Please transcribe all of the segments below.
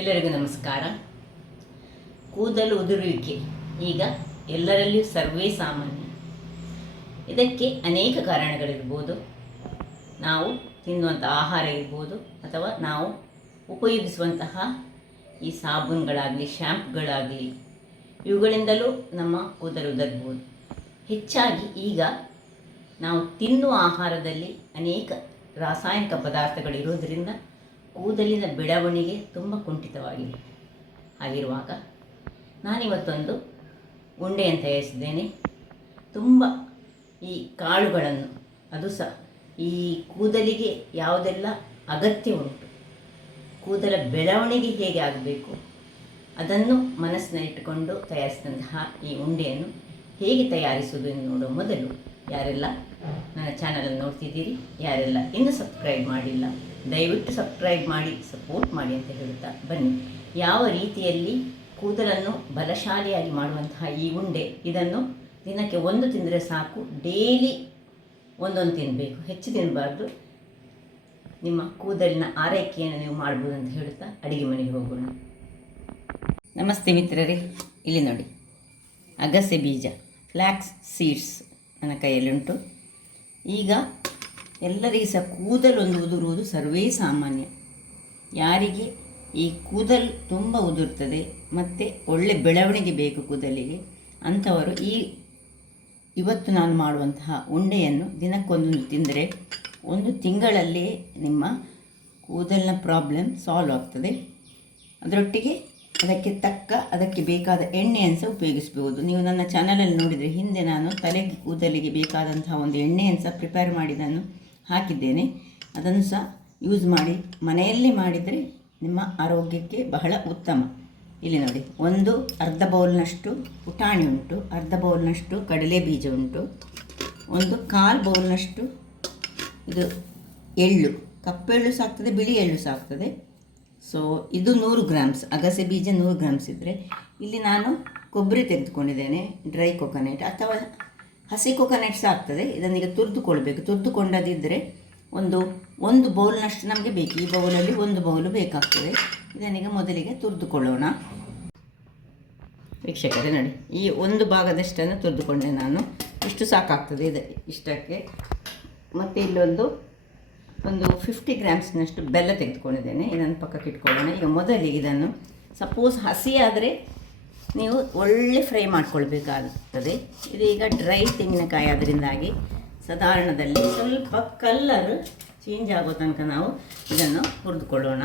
ಎಲ್ಲರಿಗೂ ನಮಸ್ಕಾರ. ಕೂದಲು ಉದುರುವಿಕೆ ಈಗ ಎಲ್ಲರಲ್ಲಿಯೂ ಸರ್ವೇ ಸಾಮಾನ್ಯ. ಇದಕ್ಕೆ ಅನೇಕ ಕಾರಣಗಳಿರ್ಬೋದು. ನಾವು ತಿನ್ನುವಂಥ ಆಹಾರ ಇರ್ಬೋದು, ಅಥವಾ ನಾವು ಉಪಯೋಗಿಸುವಂತಹ ಈ ಸಾಬೂನುಗಳಾಗಲಿ ಶ್ಯಾಂಪುಗಳಾಗಲಿ ಇವುಗಳಿಂದಲೂ ನಮ್ಮ ಕೂದಲು ಉದುರ್ಬೋದು. ಹೆಚ್ಚಾಗಿ ಈಗ ನಾವು ತಿನ್ನುವ ಆಹಾರದಲ್ಲಿ ಅನೇಕ ರಾಸಾಯನಿಕ ಪದಾರ್ಥಗಳಿರೋದರಿಂದ ಕೂದಲಿನ ಬೆಳವಣಿಗೆ ತುಂಬ ಕುಂಠಿತವಾಗಿದೆ. ಹಾಗಿರುವಾಗ ನಾನಿವತ್ತೊಂದು ಉಂಡೆಯನ್ನು ತಯಾರಿಸಿದ್ದೇನೆ. ತುಂಬ ಈ ಕಾಳುಗಳನ್ನು, ಅದು ಸಹ ಈ ಕೂದಲಿಗೆ ಯಾವುದೆಲ್ಲ ಅಗತ್ಯ ಉಂಟು, ಕೂದಲ ಬೆಳವಣಿಗೆ ಹೇಗೆ ಆಗಬೇಕು ಅದನ್ನು ಮನಸ್ಸಿನಲ್ಲಿಟ್ಟುಕೊಂಡು ತಯಾರಿಸಿದಂತಹ ಈ ಉಂಡೆಯನ್ನು ಹೇಗೆ ತಯಾರಿಸುವುದು ಎಂದು ನೋಡುವ ಮೊದಲು, ಯಾರೆಲ್ಲ ನನ್ನ ಚಾನಲನ್ನು ನೋಡ್ತಿದ್ದೀರಿ, ಯಾರೆಲ್ಲ ಇನ್ನೂ ಸಬ್ಸ್ಕ್ರೈಬ್ ಮಾಡಿಲ್ಲ, ದಯವಿಟ್ಟು ಸಬ್ಸ್ಕ್ರೈಬ್ ಮಾಡಿ ಸಪೋರ್ಟ್ ಮಾಡಿ ಅಂತ ಹೇಳುತ್ತಾ ಬನ್ನಿ. ಯಾವ ರೀತಿಯಲ್ಲಿ ಕೂದಲನ್ನು ಬಲಶಾಲಿಯಾಗಿ ಮಾಡುವಂತಹ ಈ ಉಂಡೆ, ಇದನ್ನು ದಿನಕ್ಕೆ ಒಂದು ತಿಂದರೆ ಸಾಕು. ಡೈಲಿ ಒಂದೊಂದು ತಿನ್ನಬೇಕು, ಹೆಚ್ಚು ತಿನ್ನಬಾರ್ದು. ನಿಮ್ಮ ಕೂದಲಿನ ಆರೈಕೆಯನ್ನು ನೀವು ಮಾಡ್ಬೋದು ಅಂತ ಹೇಳುತ್ತಾ ಅಡುಗೆ ಮನೆಗೆ ಹೋಗೋಣ. ನಮಸ್ತೆ ಮಿತ್ರರೇ, ಇಲ್ಲಿ ನೋಡಿ ಅಗಸೆ ಬೀಜ, ಫ್ಲ್ಯಾಕ್ಸ್ ಸೀಡ್ಸ್ ನನ್ನ ಕೈಯಲ್ಲುಂಟು. ಈಗ ಎಲ್ಲರಿಗೆ ಸಹ ಕೂದಲೊಂದು ಉದುರುವುದು ಸರ್ವೇ ಸಾಮಾನ್ಯ. ಯಾರಿಗೆ ಈ ಕೂದಲು ತುಂಬ ಉದುರ್ತದೆ ಮತ್ತು ಒಳ್ಳೆ ಬೆಳವಣಿಗೆ ಬೇಕು ಕೂದಲಿಗೆ, ಅಂಥವರು ಇವತ್ತು ನಾನು ಮಾಡುವಂತಹ ಉಂಡೆಯನ್ನು ದಿನಕ್ಕೊಂದೊಂದು ತಿಂದರೆ ಒಂದು ತಿಂಗಳಲ್ಲೇ ನಿಮ್ಮ ಕೂದಲಿನ ಪ್ರಾಬ್ಲಮ್ ಸಾಲ್ವ್ ಆಗ್ತದೆ. ಅದರೊಟ್ಟಿಗೆ ಅದಕ್ಕೆ ಬೇಕಾದ ಎಣ್ಣೆಯನ್ನು ಸಹ ಉಪಯೋಗಿಸ್ಬೋದು. ನೀವು ನನ್ನ ಚಾನಲಲ್ಲಿ ನೋಡಿದರೆ ಹಿಂದೆ ನಾನು ತಲೆಗೆ ಕೂದಲಿಗೆ ಬೇಕಾದಂತಹ ಒಂದು ಎಣ್ಣೆಯನ್ನು ಸಹ ಪ್ರಿಪೇರ್ ಮಾಡಿದ್ದನ್ನು ಹಾಕಿದ್ದೇನೆ. ಅದನ್ನು ಸಹ ಯೂಸ್ ಮಾಡಿ, ಮನೆಯಲ್ಲಿ ಮಾಡಿದರೆ ನಿಮ್ಮ ಆರೋಗ್ಯಕ್ಕೆ ಬಹಳ ಉತ್ತಮ. ಇಲ್ಲಿ ನೋಡಿ, ಅರ್ಧ ಬೌಲ್ನಷ್ಟು ಪುಟಾಣಿ ಉಂಟು, ಅರ್ಧ ಬೌಲ್ನಷ್ಟು ಕಡಲೆ ಬೀಜ ಉಂಟು, 1/4 ಬೌಲ್ನಷ್ಟು ಇದು ಎಳ್ಳು, ಕಪ್ಪೆಳ್ಳು ಸಾಕ್ತದೆ, ಬಿಳಿ ಎಳ್ಳು ಸಾಕ್ತದೆ. ಸೊ ಇದು 100 ಗ್ರಾಮ್ಸ್, ಅಗಸೆ ಬೀಜ 100 ಗ್ರಾಮ್ಸ್ ಇದ್ದರೆ, ಇಲ್ಲಿ ನಾನು ಕೊಬ್ಬರಿ ತೆಗೆದುಕೊಂಡಿದ್ದೇನೆ, ಡ್ರೈ ಕೊಕೊನೆಟ್ ಅಥವಾ ಹಸಿ ಕೊಕೊನೆಟ್ ಸಹ ಆಗ್ತದೆ. ಇದನ್ನೀಗ ತುರಿದುಕೊಳ್ಬೇಕು. ತುರಿದುಕೊಂಡದಿದ್ದರೆ ಒಂದು ಬೌಲ್ನಷ್ಟು ನಮಗೆ ಬೇಕು. ಈ ಬೌಲಲ್ಲಿ 1 ಬೌಲು ಬೇಕಾಗ್ತದೆ. ಇದನ್ನೀಗ ಮೊದಲಿಗೆ ತುರಿದುಕೊಳ್ಳೋಣ. ವೀಕ್ಷಕರೇ ನೋಡಿ, ಈ 1 ಭಾಗದಷ್ಟನ್ನು ತುರಿದುಕೊಂಡೆ ನಾನು. ಇಷ್ಟು ಸಾಕಾಗ್ತದೆ ಇಷ್ಟಕ್ಕೆ. ಮತ್ತು ಇಲ್ಲೊಂದು 50 ಗ್ರಾಮ್ಸ್ನಷ್ಟು ಬೆಲ್ಲ ತೆಗೆದುಕೊಂಡಿದ್ದೇನೆ. ಇದನ್ನು ಪಕ್ಕಕ್ಕೆ ಇಟ್ಕೊಳ್ಳೋಣ. ಈಗ ಮೊದಲಿಗೆ ಇದನ್ನು ಸಪೋಸ್ ಹಸಿ ಆದರೆ ನೀವು ಒಳ್ಳೆ ಫ್ರೈ ಮಾಡ್ಕೊಳ್ಬೇಕಾಗುತ್ತದೆ. ಇದೀಗ ಡ್ರೈ ತೆಂಗಿನಕಾಯಿ ಆದ್ದರಿಂದಾಗಿ ಸಾಧಾರಣದಲ್ಲಿ ಸ್ವಲ್ಪ ಕಲ್ಲರ್ ಚೇಂಜ್ ಆಗೋ ತನಕ ನಾವು ಇದನ್ನು ಹುರಿದುಕೊಳ್ಳೋಣ.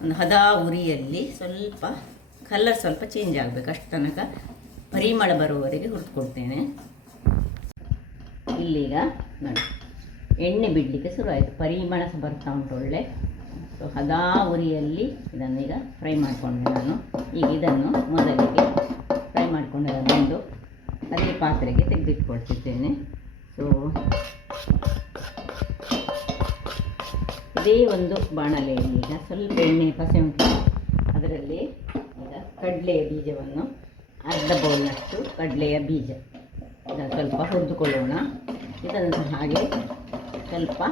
ಒಂದು ಹದ ಉರಿಯಲ್ಲಿ ಸ್ವಲ್ಪ ಕಲ್ಲರ್ ಸ್ವಲ್ಪ ಚೇಂಜ್ ಆಗಬೇಕು, ಅಷ್ಟು ತನಕ ಪರಿಮಳ ಬರುವವರೆಗೆ ಹುರಿದುಕೊಳ್ತೇನೆ. ಇಲ್ಲೀಗ ನೋಡಿ, ಎಣ್ಣೆ ಬಿಡಲಿಕ್ಕೆ ಶುರುವಾಯಿತು, ಪರಿಮಳ ಸಹ ಬರ್ತಾ ಉಂಟು ಒಳ್ಳೆ. ಸೊ ಹದ ಉರಿಯಲ್ಲಿ ಇದನ್ನೀಗ ಫ್ರೈ ಮಾಡಿಕೊಂಡೆ ನಾನು. ಈಗ ಇದನ್ನು ಮೊದಲಿಗೆ ಫ್ರೈ ಮಾಡಿಕೊಂಡದನ್ನು ಅದೇ ಪಾತ್ರೆಗೆ ತೆಗೆದಿಟ್ಕೊಳ್ತಿದ್ದೇನೆ. ಸೊ ಇದೇ ಒಂದು ಬಾಣಲೆಯಲ್ಲಿ ಈಗ ಸ್ವಲ್ಪ ಎಣ್ಣೆ ಪಸೆ ಉಂಟು, ಅದರಲ್ಲಿ ಈಗ ಕಡಲೆಯ ಬೀಜವನ್ನು, ಅರ್ಧ ಬೌಲ್ನಷ್ಟು ಕಡಲೆಯ ಬೀಜ, ಇದನ್ನು ಸ್ವಲ್ಪ ಹುರಿದುಕೊಳ್ಳೋಣ. ಇದನ್ನು ಹಾಗೆ ಸ್ವಲ್ಪ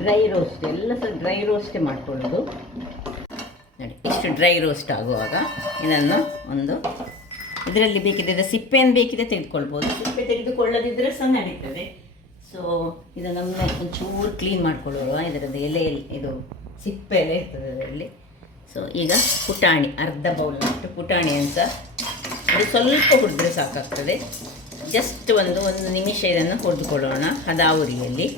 ಡ್ರೈ ರೋಸ್ಟ್, ಎಲ್ಲ ಸಹ ಡ್ರೈ ರೋಸ್ಟೇ ಮಾಡಿಕೊಳ್ಳೋದು. ನೋಡಿ, ಇಷ್ಟು ಡ್ರೈ ರೋಸ್ಟ್ ಆಗುವಾಗ ಇದನ್ನು ಇದರಲ್ಲಿ ಬೇಕಿದ್ದರೆ ಸಿಪ್ಪೆಯನ್ನು ಬೇಕಿದೆ ತೆಗೆದುಕೊಳ್ಬೋದು, ಸಿಪ್ಪೆ ತೆಗೆದುಕೊಳ್ಳದಿದ್ದರೆ ಸಹ ನಡೀತದೆ. ಸೊ ಇದನ್ನೊಮ್ಮೆ ಒಂಚೂರು ಕ್ಲೀನ್ ಮಾಡಿಕೊಳ್ಳುವ. ಇದರದ್ದು ಎಲೆ, ಇದು ಸಿಪ್ಪೆ ಎಲ್ಲ ಇರ್ತದೆ ಅದರಲ್ಲಿ. ಸೊ ಈಗ ಪುಟಾಣಿ, ಅರ್ಧ ಬೌಲ್ನಷ್ಟು ಪುಟಾಣಿಯನ್ನು ಸಹ ಅದು ಸ್ವಲ್ಪ ಹುರಿದ್ರೆ ಸಾಕಾಗ್ತದೆ. ಜಸ್ಟ್ ಒಂದು ನಿಮಿಷ ಇದನ್ನು ಹುರಿದುಕೊಳ್ಳೋಣ ಹದ ಉರಿಯಲ್ಲಿ.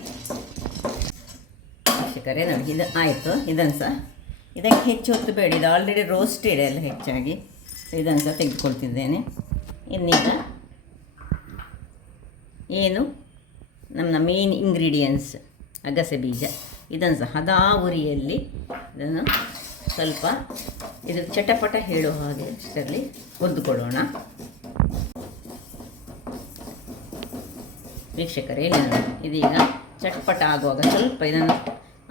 ಅವಶ್ಯಕತೆ ನಮಗೆ ಇದು ಆಯಿತು. ಇದನ್ನು ಸಹ ಇದಕ್ಕೆ ಹೆಚ್ಚು ಹೊತ್ತು ಬೇಡ, ಇದು ಆಲ್ರೆಡಿ ರೋಸ್ಟೆಡ್ ಎಲ್ಲ ಹೆಚ್ಚಾಗಿ. ಸೊ ಇದನ್ನು ಸಹ ತೆಗೆದುಕೊಳ್ತಿದ್ದೇನೆ. ಇನ್ನೀಗ ಏನು ನಮ್ಮ ಮೇನ್ ಇಂಗ್ರೀಡಿಯೆಂಟ್ಸ್ ಅಗಸೆ ಬೀಜ, ಇದನ್ನು ಸಹ ಹದ ಉರಿಯಲ್ಲಿ ಇದನ್ನು ಸ್ವಲ್ಪ ಇದು ಚಟಪಟ ಹೇಳುವ ಹಾಗೆ ಅಷ್ಟರಲ್ಲಿ ಹುರಿದುಕೊಳ್ಳೋಣ. ವೀಕ್ಷಕರೇ, ಇದೀಗ ಚಟ್ಪಟ ಆಗುವಾಗ ಸ್ವಲ್ಪ ಇದನ್ನು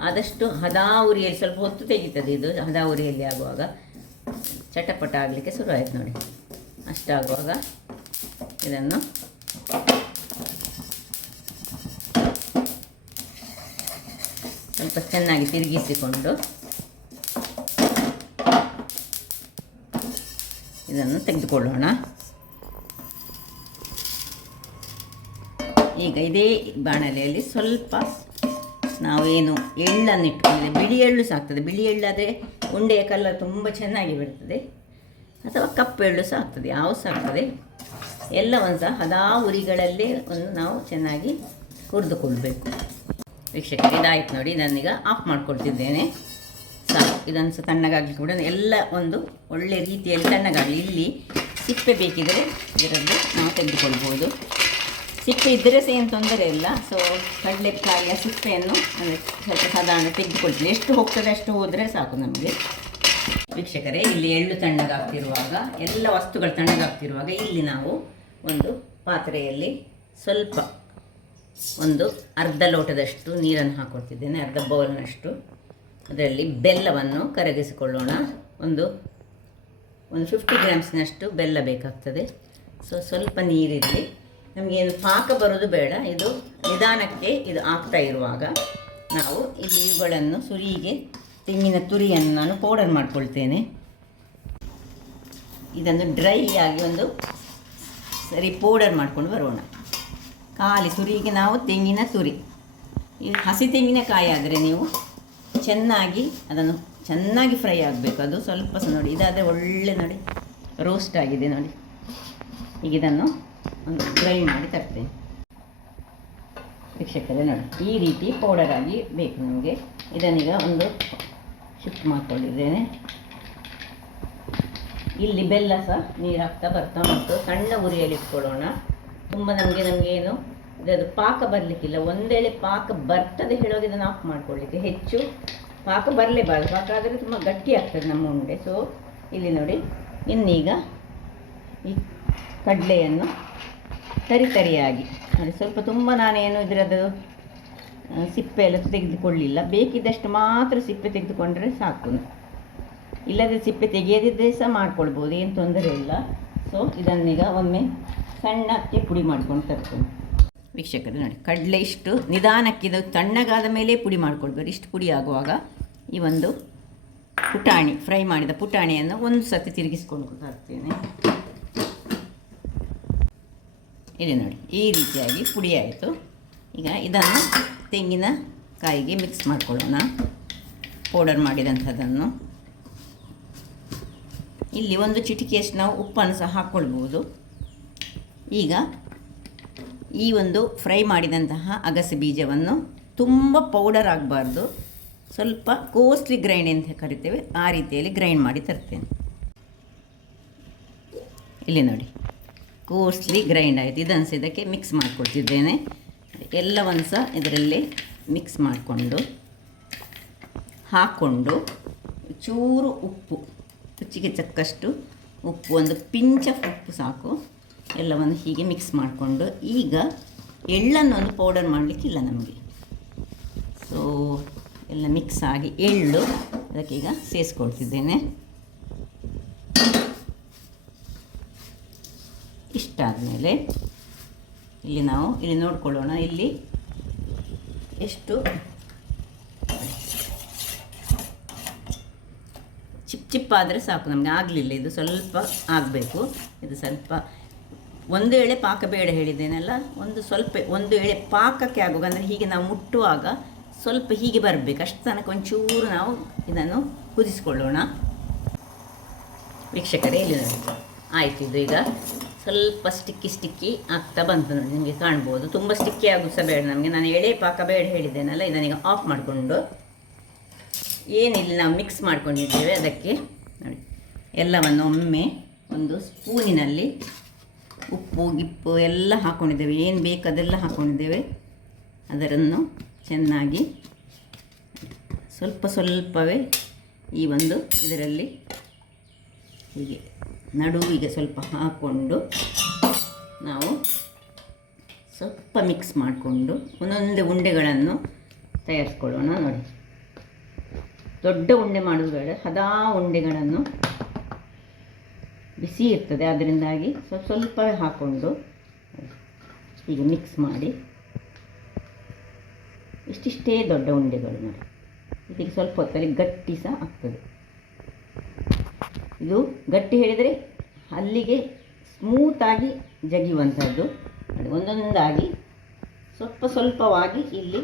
ಆದಷ್ಟು ಹದ ಉರಿಯಲ್ಲಿ, ಸ್ವಲ್ಪ ಹೊತ್ತು ತೆಗಿತದೆ ಇದು ಹದ ಉರಿಯಲ್ಲಿ ಆಗುವಾಗ, ಚಟಪಟ ಆಗಲಿಕ್ಕೆ ಶುರುವಾಯಿತು ನೋಡಿ. ಅಷ್ಟಾಗುವಾಗ ಇದನ್ನು ಸ್ವಲ್ಪ ಚೆನ್ನಾಗಿ ತಿರುಗಿಸಿಕೊಂಡು ಇದನ್ನು ತೆಗೆದುಕೊಳ್ಳೋಣ. ಈಗ ಇದೇ ಬಾಣಲೆಯಲ್ಲಿ ಸ್ವಲ್ಪ ನಾವೇನು ಎಳ್ಳನ್ನು ಇಟ್ಕೊಂಡಿದೆ, ಬಿಳಿ ಎಳ್ಳು ಸಾಕ್ತದೆ. ಬಿಳಿ ಎಳ್ಳಾದರೆ ಉಂಡೆಯ ಕಲರ್ ತುಂಬ ಚೆನ್ನಾಗಿ ಬರ್ತದೆ, ಅಥವಾ ಕಪ್ಪು ಎಳ್ಳು ಸಹ ಆಗ್ತದೆ, ಯಾವ ಸಹ ಆಗ್ತದೆ. ಎಲ್ಲವನ್ನು ಸಹ ಹದಾ ಉರಿಗಳಲ್ಲೇ ಒಂದು ನಾವು ಚೆನ್ನಾಗಿ ಹುರಿದುಕೊಳ್ಬೇಕು. ವೀಕ್ಷಕರೇ, ಇದಾಯ್ತು ನೋಡಿ. ನಾನೀಗ ಆಫ್ ಮಾಡ್ಕೊಳ್ತಿದ್ದೇನೆ. ಸಾಕು, ಇದನ್ನು ಸಹ ತಣ್ಣಗಾಗಲಿ ಕೂಡ ಎಲ್ಲ ಒಂದು ಒಳ್ಳೆ ರೀತಿಯಲ್ಲಿ ತಣ್ಣಗಾಗಲಿ. ಇಲ್ಲಿ ಸಿಪ್ಪೆ ಬೇಕಿದ್ದರೆ ಇದರಲ್ಲಿ ನಾವು ತೆಗೆದುಕೊಳ್ಬೋದು. ಸಿಪ್ಪೆ ಇದ್ದರೆ ಸಹ ಏನು ತೊಂದರೆ ಇಲ್ಲ. ಸೊ ಕಡಲೆಕಾಯಿಯ ಸಿಪ್ಪೆಯನ್ನು ಅಂದರೆ ಸ್ವಲ್ಪ ಸಾಧಾರಣ ತೆಗೆದುಕೊಳ್ತೀವಿ. ಎಷ್ಟು ಹೋಗ್ತದೆ ಅಷ್ಟು ಹೋದರೆ ಸಾಕು ನಮಗೆ. ವೀಕ್ಷಕರೇ, ಇಲ್ಲಿ ಎಳ್ಳು ತಣ್ಣಗಾಗ್ತಿರುವಾಗ, ಎಲ್ಲ ವಸ್ತುಗಳು ತಣ್ಣಗಾಗ್ತಿರುವಾಗ ಇಲ್ಲಿ ನಾವು ಒಂದು ಪಾತ್ರೆಯಲ್ಲಿ ಸ್ವಲ್ಪ ಒಂದು ಅರ್ಧ ಲೋಟದಷ್ಟು ನೀರನ್ನು ಹಾಕ್ಕೊಳ್ತಿದ್ದೇನೆ, ಅರ್ಧ ಬೌಲ್ನಷ್ಟು. ಅದರಲ್ಲಿ ಬೆಲ್ಲವನ್ನು ಕರಗಿಸಿಕೊಳ್ಳೋಣ. ಒಂದು 50 ಗ್ರಾಮ್ಸ್ನಷ್ಟು ಬೆಲ್ಲ ಬೇಕಾಗ್ತದೆ. ಸೊ ಸ್ವಲ್ಪ ನೀರಿರಲಿ. ನಮಗೇನು ಪಾಕ ಬರೋದು ಬೇಡ, ಇದು ನಿಧಾನಕ್ಕೆ ಇದು ಆಗ್ತಾ ಇರುವಾಗ ನಾವು ಇಲ್ಲಿ ಇವುಗಳನ್ನು ಸುರಿಗೆ ತೆಂಗಿನ ತುರಿಯನ್ನು ನಾನು ಪೌಡರ್ ಮಾಡ್ಕೊಳ್ತೇನೆ. ಇದನ್ನು ಡ್ರೈ ಆಗಿ ಒಂದು ಸರಿ ಪೌಡರ್ ಮಾಡ್ಕೊಂಡು ಬರೋಣ. ಖಾಲಿ ತುರಿಗೆ ನಾವು ತೆಂಗಿನ ತುರಿ, ಈ ಹಸಿ ತೆಂಗಿನಕಾಯಿ ಆದರೆ ನೀವು ಚೆನ್ನಾಗಿ ಅದನ್ನು ಚೆನ್ನಾಗಿ ಫ್ರೈ ಆಗಬೇಕು. ಅದು ಸ್ವಲ್ಪ ಸಹ ನೋಡಿ, ಇದಾದರೆ ಒಳ್ಳೆ ನೋಡಿ ರೋಸ್ಟ್ ಆಗಿದೆ ನೋಡಿ. ಈಗ ಇದನ್ನು ಒಂದು ಫ್ರೈ ಮಾಡಿ ತರ್ತೇನೆ. ವೀಕ್ಷಕರೇ ನೋಡಿ, ಈ ರೀತಿ ಪೌಡರ್ ಆಗಿ ಬೇಕು ನಮಗೆ. ಇದನ್ನೀಗ ಒಂದು ಶಿಫ್ಟ್ ಮಾಡ್ಕೊಂಡಿದ್ದೇನೆ. ಇಲ್ಲಿ ಬೆಲ್ಲ ಸಹ ನೀರು ಹಾಕ್ತಾ ಬರ್ತಾ ಮತ್ತು ಸಣ್ಣ ಉರಿಯಲ್ಲಿ ಇಟ್ಕೊಳ್ಳೋಣ. ತುಂಬ ನಮಗೆ ಏನು ಇದದು ಪಾಕ ಬರಲಿಕ್ಕಿಲ್ಲ. ಒಂದೇಳೆ ಪಾಕ ಬರ್ತದೆ ಹೇಳುವಾಗ ಇದನ್ನು ಆಫ್ ಮಾಡ್ಕೊಳ್ಳಿಕ್ಕೆ. ಹೆಚ್ಚು ಪಾಕ ಬರಲೇಬಾರ್ದು. ಪಾಕ ಆದರೆ ತುಂಬ ಗಟ್ಟಿ ಆಗ್ತದೆ ನಮ್ಮ ಉಂಡೆ. ಸೊ ಇಲ್ಲಿ ನೋಡಿ, ಇನ್ನೀಗ ಈ ಕಡಲೆಯನ್ನು ತರಿಯಾಗಿ ನೋಡಿ, ಸ್ವಲ್ಪ ತುಂಬ ನಾನೇನು ಇದರದ್ದು ಸಿಪ್ಪೆ ಎಲ್ಲ ತೆಗೆದುಕೊಳ್ಳಿಲ್ಲ. ಬೇಕಿದ್ದಷ್ಟು ಮಾತ್ರ ಸಿಪ್ಪೆ ತೆಗೆದುಕೊಂಡ್ರೆ ಸಾಕು. ಇಲ್ಲದೆ ಸಿಪ್ಪೆ ತೆಗೆಯದಿದ್ದರೆ ಸಹ ಮಾಡ್ಕೊಳ್ಬೋದು, ಏನು ತೊಂದರೆ ಇಲ್ಲ. ಸೊ ಇದನ್ನೀಗ ಒಮ್ಮೆ ಸಣ್ಣಕ್ಕೆ ಪುಡಿ ಮಾಡ್ಕೊಂಡು ತರ್ತೇನೆ. ವೀಕ್ಷಕರು ನೋಡಿ, ಕಡಲೆ ಇಷ್ಟು ನಿಧಾನಕ್ಕೆ ಇದು ತಣ್ಣಗಾದ ಮೇಲೆ ಪುಡಿ ಮಾಡ್ಕೊಳ್ಬೇಕು. ಇಷ್ಟು ಪುಡಿ ಆಗುವಾಗ ಈ ಒಂದು ಪುಟಾಣಿ, ಫ್ರೈ ಮಾಡಿದ ಪುಟಾಣಿಯನ್ನು ಒಂದು ಸತಿ ತಿರುಗಿಸ್ಕೊಂಡು ತರ್ತೇನೆ. ಇಲ್ಲಿ ನೋಡಿ, ಈ ರೀತಿಯಾಗಿ ಪುಡಿ ಆಯಿತು. ಈಗ ಇದನ್ನು ತೆಂಗಿನಕಾಯಿಗೆ ಮಿಕ್ಸ್ ಮಾಡ್ಕೊಳ್ಳೋಣ, ಪೌಡರ್ ಮಾಡಿದಂಥದ್ದನ್ನು. ಇಲ್ಲಿ ಒಂದು ಚಿಟಿಕೆಯಷ್ಟು ನಾವು ಉಪ್ಪನ್ನು ಸಹ ಹಾಕ್ಕೊಳ್ಬೋದು. ಈಗ ಈ ಒಂದು ಫ್ರೈ ಮಾಡಿದಂತಹ ಅಗಸೆ ಬೀಜವನ್ನು ತುಂಬ ಪೌಡರ್ ಆಗಬಾರ್ದು, ಸ್ವಲ್ಪ ಕೋಸ್ಟ್ಲಿ ಗ್ರೈಂಡ್ ಅಂತ ಕರಿತೇವೆ, ಆ ರೀತಿಯಲ್ಲಿ ಗ್ರೈಂಡ್ ಮಾಡಿ ತರ್ತೇನೆ. ಇಲ್ಲಿ ನೋಡಿ, ಕೋಸ್ಟ್ಲಿ ಗ್ರೈಂಡ್ ಆಯಿತು. ಇದನ್ನು ಸಹ ಇದಕ್ಕೆ ಮಿಕ್ಸ್ ಮಾಡಿಕೊಳ್ತಿದ್ದೇನೆ. ಎಲ್ಲವನ್ನು ಸಹ ಇದರಲ್ಲಿ ಮಿಕ್ಸ್ ಮಾಡಿಕೊಂಡು ಹಾಕ್ಕೊಂಡು ಚೂರು ಉಪ್ಪು, ರುಚಿಗೆ ತಕ್ಕಷ್ಟು ಉಪ್ಪು, ಒಂದು ಪಿಂಚ್ ಆಫ್ ಉಪ್ಪು ಸಾಕು. ಎಲ್ಲವನ್ನು ಹೀಗೆ ಮಿಕ್ಸ್ ಮಾಡಿಕೊಂಡು ಈಗ ಎಳ್ಳನ್ನು ಒಂದು ಪೌಡರ್ ಮಾಡಲಿಕ್ಕಿಲ್ಲ ನಮಗೆ. ಸೊ ಎಲ್ಲ ಮಿಕ್ಸ್ ಆಗಿ ಎಳ್ಳು ಅದಕ್ಕೆ ಈಗ ಸೇರಿಸ್ಕೊಳ್ತಿದ್ದೇನೆ. ಇಷ್ಟಾದಮೇಲೆ ಇಲ್ಲಿ ನಾವು ನೋಡಿಕೊಳ್ಳೋಣ, ಇಲ್ಲಿ ಎಷ್ಟು ಚಿಪ್ಪಾದರೆ ಸಾಕು ನಮಗೆ. ಆಗಲಿಲ್ಲ, ಇದು ಸ್ವಲ್ಪ ಆಗಬೇಕು. ಇದು ಸ್ವಲ್ಪ ಒಂದು ಎಳೆ ಪಾಕ ಬೇಡ ಹೇಳಿದ್ದೇನಲ್ಲ, ಒಂದು ಎಳೆ ಪಾಕಕ್ಕೆ ಆಗುವಾಗ, ಅಂದರೆ ಹೀಗೆ ನಾವು ಮುಟ್ಟುವಾಗ ಸ್ವಲ್ಪ ಹೀಗೆ ಬರಬೇಕು. ಅಷ್ಟು ತನಕ ಒಂಚೂರು ನಾವು ಇದನ್ನು ಕುದಿಸ್ಕೊಳ್ಳೋಣ. ವೀಕ್ಷಕರೇ, ಇಲ್ಲಿ ನೋಡಿ ಆಯಿತು. ಇದು ಈಗ ಸ್ವಲ್ಪ ಸ್ಟಿಕ್ಕಿ ಆಗ್ತಾ ಬಂತು ನೋಡಿ, ನಿಮಗೆ ಕಾಣ್ಬೋದು. ತುಂಬ ಸ್ಟಿಕ್ಕಿ ಆಗೋದು ಸಹ ಬೇಡ ನಮಗೆ. ನಾನು ಎಳೆ ಪಾಕ ಬೇಡ ಹೇಳಿದ್ದೇನಲ್ಲ, ಇದನ್ನೀಗ ಆಫ್ ಮಾಡಿಕೊಂಡು ಏನಿಲ್ಲ ನಾವು ಮಿಕ್ಸ್ ಮಾಡ್ಕೊಂಡಿದ್ದೇವೆ ಅದಕ್ಕೆ ನೋಡಿ ಎಲ್ಲವನ್ನು ಒಮ್ಮೆ ಒಂದು ಸ್ಪೂನಿನಲ್ಲಿ ಉಪ್ಪು ಗಿಪ್ಪು ಎಲ್ಲ ಹಾಕ್ಕೊಂಡಿದ್ದೇವೆ, ಏನು ಬೇಕು ಅದೆಲ್ಲ ಹಾಕ್ಕೊಂಡಿದ್ದೇವೆ. ಅದನ್ನು ಚೆನ್ನಾಗಿ ಸ್ವಲ್ಪವೇ ಈ ಒಂದು ಇದರಲ್ಲಿ ಹೀಗೆ ನಡುವಿಗೆ ಸ್ವಲ್ಪ ಹಾಕ್ಕೊಂಡು ನಾವು ಸ್ವಲ್ಪ ಮಿಕ್ಸ್ ಮಾಡಿಕೊಂಡು ಒಂದೊಂದೇ ಉಂಡೆಗಳನ್ನು ತಯಾರಿಸ್ಕೊಳ್ಳೋಣ. ನೋಡಿ, ದೊಡ್ಡ ಉಂಡೆ ಮಾಡೋದು ಬೇಡ, ಹದಾ ಉಂಡೆಗಳನ್ನು, ಬಿಸಿ ಇರ್ತದೆ, ಅದರಿಂದಾಗಿ ಸ್ವಲ್ಪವೇ ಹಾಕ್ಕೊಂಡು ಹೀಗೆ ಮಿಕ್ಸ್ ಮಾಡಿ ಇಷ್ಟಿಷ್ಟೇ ದೊಡ್ಡ ಉಂಡೆಗಳು ನೋಡಿ. ಇದಕ್ಕೆ ಸ್ವಲ್ಪ ಹೊತ್ತಲ್ಲಿ ಗಟ್ಟಿ ಸಹ ಆಗ್ತದೆ. ಇದು ಗಟ್ಟಿ ಹೇಳಿದರೆ ಅಲ್ಲಿಗೆ ಸ್ಮೂತಾಗಿ ಜಗಿಯುವಂಥದ್ದು. ಒಂದೊಂದಾಗಿ ಸ್ವಲ್ಪ ಸ್ವಲ್ಪವಾಗಿ ಇಲ್ಲಿ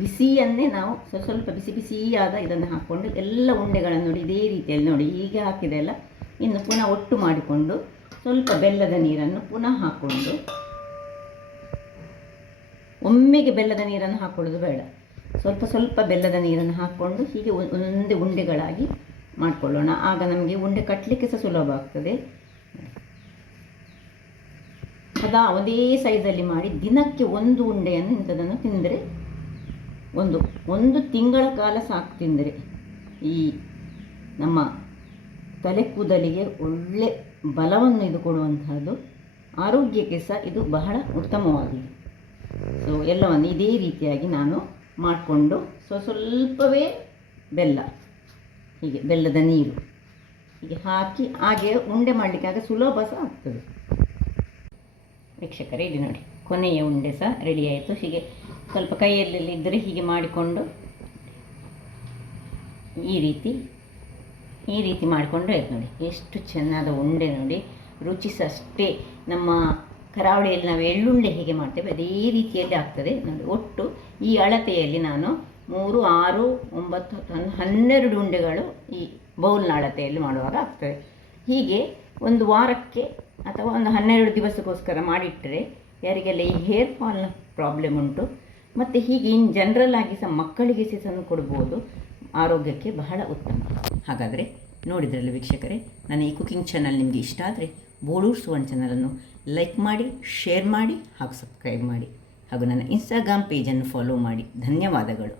ಬಿಸಿಯನ್ನೇ ನಾವು ಸ್ವಲ್ಪ ಬಿಸಿ ಬಿಸಿಯಾದ ಇದನ್ನು ಹಾಕ್ಕೊಂಡು ಎಲ್ಲ ಉಂಡೆಗಳನ್ನು ನೋಡಿ ಇದೇ ರೀತಿಯಲ್ಲಿ ನೋಡಿ ಹೀಗೆ ಹಾಕಿದೆ ಅಲ್ಲ, ಇನ್ನು ಪುನಃ ಒಟ್ಟು ಮಾಡಿಕೊಂಡು ಸ್ವಲ್ಪ ಬೆಲ್ಲದ ನೀರನ್ನು ಪುನಃ ಹಾಕ್ಕೊಂಡು, ಒಮ್ಮೆಗೆ ಬೆಲ್ಲದ ನೀರನ್ನು ಹಾಕ್ಕೊಳ್ಳೋದು ಬೇಡ, ಸ್ವಲ್ಪ ಸ್ವಲ್ಪ ಬೆಲ್ಲದ ನೀರನ್ನು ಹಾಕ್ಕೊಂಡು ಹೀಗೆ ಒಂದೊಂದೇ ಉಂಡೆಗಳಾಗಿ ಮಾಡಿಕೊಳ್ಳೋಣ. ಆಗ ನಮಗೆ ಉಂಡೆ ಕಟ್ಟಲಿಕ್ಕೆ ಸಹ ಸುಲಭ ಆಗ್ತದೆ. ಒಂದೇ ಸೈಜಲ್ಲಿ ಮಾಡಿ ದಿನಕ್ಕೆ ಒಂದು ಉಂಡೆಯನ್ನು ಇಂಥದನ್ನು ತಿಂದರೆ ಒಂದು ತಿಂಗಳ ಕಾಲ ಸಾಕು ತಿಂದರೆ ಈ ನಮ್ಮ ತಲೆ ಕೂದಲಿಗೆ ಒಳ್ಳೆ ಬಲವನ್ನು ಇದು ಕೊಡುವಂತಹದ್ದು. ಆರೋಗ್ಯಕ್ಕೆ ಸಹ ಇದು ಬಹಳ ಉತ್ತಮವಾಗಿದೆ. ಸೊ ಎಲ್ಲವನ್ನು ಇದೇ ರೀತಿಯಾಗಿ ನಾನು ಮಾಡಿಕೊಂಡು ಸ್ವಲ್ಪವೇ ಬೆಲ್ಲ, ಹೀಗೆ ಬೆಲ್ಲದ ನೀರು ಹೀಗೆ ಹಾಕಿ ಹಾಗೆ ಉಂಡೆ ಮಾಡಲಿಕ್ಕೆ ಆಗ ಸುಲಭ ಸಹ ಆಗ್ತದೆ. ವೀಕ್ಷಕರೇ ಇಲ್ಲಿ ನೋಡಿ ಕೊನೆಯ ಉಂಡೆ ಸಹ ರೆಡಿ ಆಯಿತು. ಹೀಗೆ ಸ್ವಲ್ಪ ಕೈಯಲ್ಲಿ ಇದ್ದರೆ ಹೀಗೆ ಮಾಡಿಕೊಂಡು ಈ ರೀತಿ ಮಾಡಿಕೊಂಡು ಆಯ್ತು. ನೋಡಿ ಎಷ್ಟು ಚೆನ್ನಾದ ಉಂಡೆ ನೋಡಿ, ರುಚಿ ಸಹ ಅಷ್ಟೇ. ನಮ್ಮ ಕರಾವಳಿಯಲ್ಲಿ ನಾವು ಎಳ್ಳುಂಡೆ ಹೇಗೆ ಮಾಡ್ತೇವೆ ಅದೇ ರೀತಿಯಲ್ಲಿ ಆಗ್ತದೆ ನೋಡಿ. ಒಟ್ಟು ಈ ಅಳತೆಯಲ್ಲಿ ನಾನು 3, 6, 9, 12 ಉಂಡೆಗಳು ಈ ಬೌಲ್ನ ಅಳತೆಯಲ್ಲಿ ಮಾಡುವಾಗ ಆಗ್ತದೆ. ಹೀಗೆ ಒಂದು ವಾರಕ್ಕೆ ಅಥವಾ ಒಂದು 12 ದಿವಸಕ್ಕೋಸ್ಕರ ಮಾಡಿಟ್ಟರೆ ಯಾರಿಗೆಲ್ಲ ಈ ಹೇರ್ ಫಾಲ್ನ ಪ್ರಾಬ್ಲಮ್ ಉಂಟು ಮತ್ತು ಹೀಗೆ ಇನ್ನು ಜನರಲ್ ಆಗಿ ಸಹ ಮಕ್ಕಳಿಗೆ ಸಹ ಕೊಡ್ಬೋದು, ಆರೋಗ್ಯಕ್ಕೆ ಬಹಳ ಉತ್ತಮ. ಹಾಗಾದರೆ ನೋಡಿದ್ರಲ್ಲ ವೀಕ್ಷಕರೇ, ನನ್ನ ಈ ಕುಕಿಂಗ್ ಚಾನಲ್ ನಿಮಗೆ ಇಷ್ಟ ಆದರೆ ಬೋಳೂರು ಸುವರ್ಣ ಚಾನಲನ್ನು ಲೈಕ್ ಮಾಡಿ, ಶೇರ್ ಮಾಡಿ ಹಾಗೂ ಸಬ್ಸ್ಕ್ರೈಬ್ ಮಾಡಿ ಹಾಗೂ ನನ್ನ ಇನ್ಸ್ಟಾಗ್ರಾಮ್ ಪೇಜನ್ನು ಫಾಲೋ ಮಾಡಿ. ಧನ್ಯವಾದಗಳು.